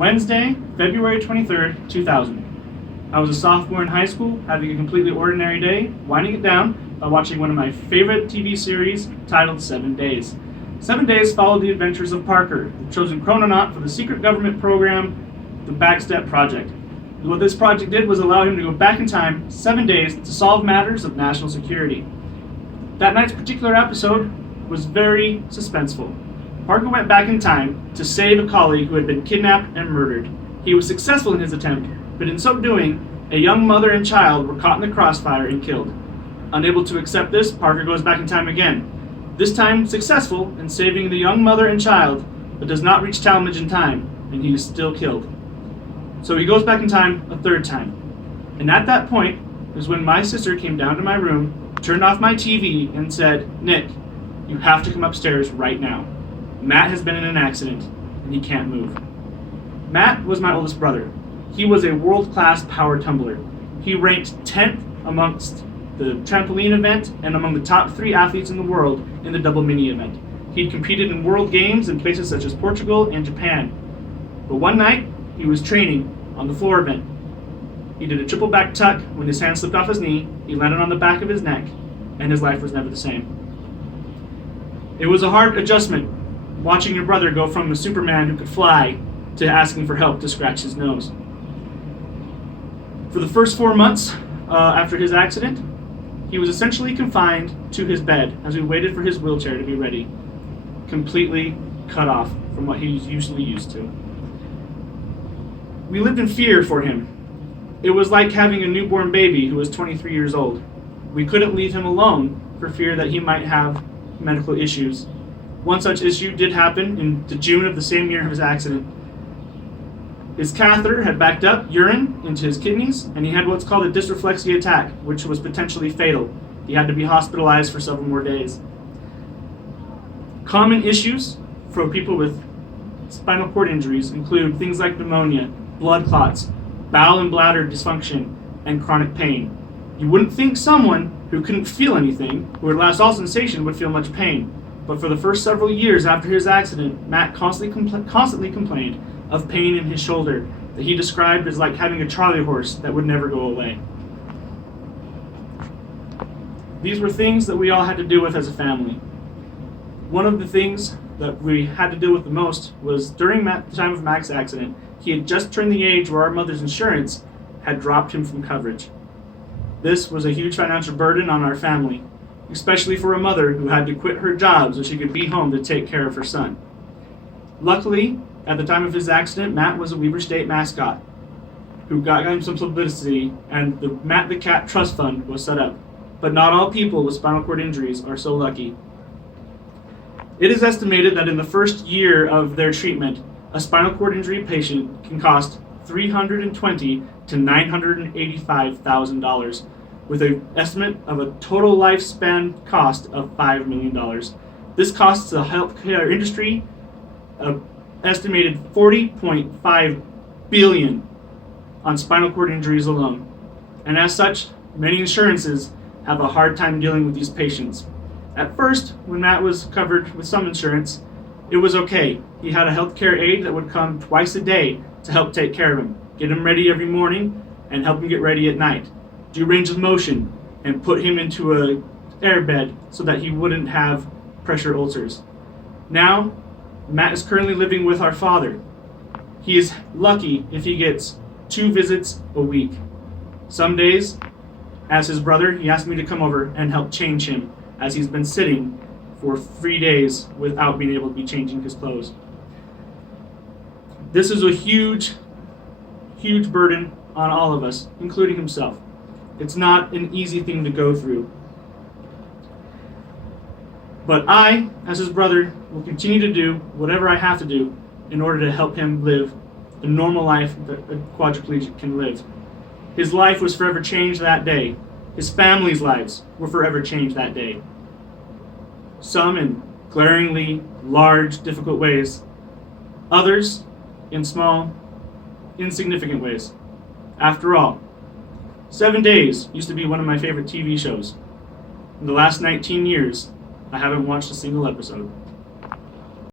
Wednesday, February 23rd, 2000. I was a sophomore in high school, having a completely ordinary day, winding it down by watching one of my favorite TV series titled 7 Days. 7 Days followed the adventures of Parker, the chosen chrononaut for the secret government program, the Backstep Project. What this project did was allow him to go back in time 7 days to solve matters of national security. That night's particular episode was very suspenseful. Parker went back in time to save a colleague who had been kidnapped and murdered. He was successful in his attempt, but in so doing, a young mother and child were caught in the crossfire and killed. Unable to accept this, Parker goes back in time again, this time successful in saving the young mother and child, but does not reach Talmadge in time, and he is still killed. So he goes back in time a third time. And at that point is when my sister came down to my room, turned off my TV, and said, "Nick, you have to come upstairs right now. Matt has been in an accident, and he can't move." Matt was my oldest brother. He was a world-class power tumbler. He ranked 10th amongst the trampoline event and among the top 3 athletes in the world in the double mini event. He'd competed in world games in places such as Portugal and Japan. But one night, he was training on the floor event. He did a triple back tuck when his hand slipped off his knee, he landed on the back of his neck, and his life was never the same. It was a hard adjustment, watching your brother go from a Superman who could fly to asking for help to scratch his nose. For the first 4 months after his accident, he was essentially confined to his bed as we waited for his wheelchair to be ready, completely cut off from what he was usually used to. We lived in fear for him. It was like having a newborn baby who was 23 years old. We couldn't leave him alone for fear that he might have medical issues. One such issue did happen in June of the same year of his accident. His catheter had backed up urine into his kidneys, and he had what's called a dysreflexia attack, which was potentially fatal. He had to be hospitalized for several more days. Common issues for people with spinal cord injuries include things like pneumonia, blood clots, bowel and bladder dysfunction, and chronic pain. You wouldn't think someone who couldn't feel anything, who had lost all sensation, would feel much pain. But for the first several years after his accident, Matt constantly complained of pain in his shoulder that he described as like having a Charlie horse that would never go away. These were things that we all had to deal with as a family. One of the things that we had to deal with the most was during the time of Mac's accident, he had just turned the age where our mother's insurance had dropped him from coverage. This was a huge financial burden on our family, especially for a mother who had to quit her job so she could be home to take care of her son. Luckily, at the time of his accident, Matt was a Weber State mascot who got him some publicity, and the Matt the Cat Trust Fund was set up. But not all people with spinal cord injuries are so lucky. It is estimated that in the first year of their treatment, a spinal cord injury patient can cost $320,000 to $985,000, with an estimate of a total lifespan cost of $5 million. This costs the healthcare industry an estimated $40.5 billion on spinal cord injuries alone. And as such, many insurances have a hard time dealing with these patients. At first, when Matt was covered with some insurance, it was okay. He had a healthcare aide that would come twice a day to help take care of him, get him ready every morning, and help him get ready at night, do range of motion, and put him into a air bed so that he wouldn't have pressure ulcers. Now, Matt is currently living with our father. He is lucky if he gets 2 visits a week. Some days, as his brother, he asked me to come over and help change him, as he's been sitting for 3 days without being able to be changing his clothes. This is a huge, huge burden on all of us, including himself. It's not an easy thing to go through. But I, as his brother, will continue to do whatever I have to do in order to help him live the normal life that a quadriplegic can live. His life was forever changed that day. His family's lives were forever changed that day. Some in glaringly large, difficult ways. Others in small, insignificant ways. After all, 7 Days used to be one of my favorite TV shows. In the last 19 years, I haven't watched a single episode.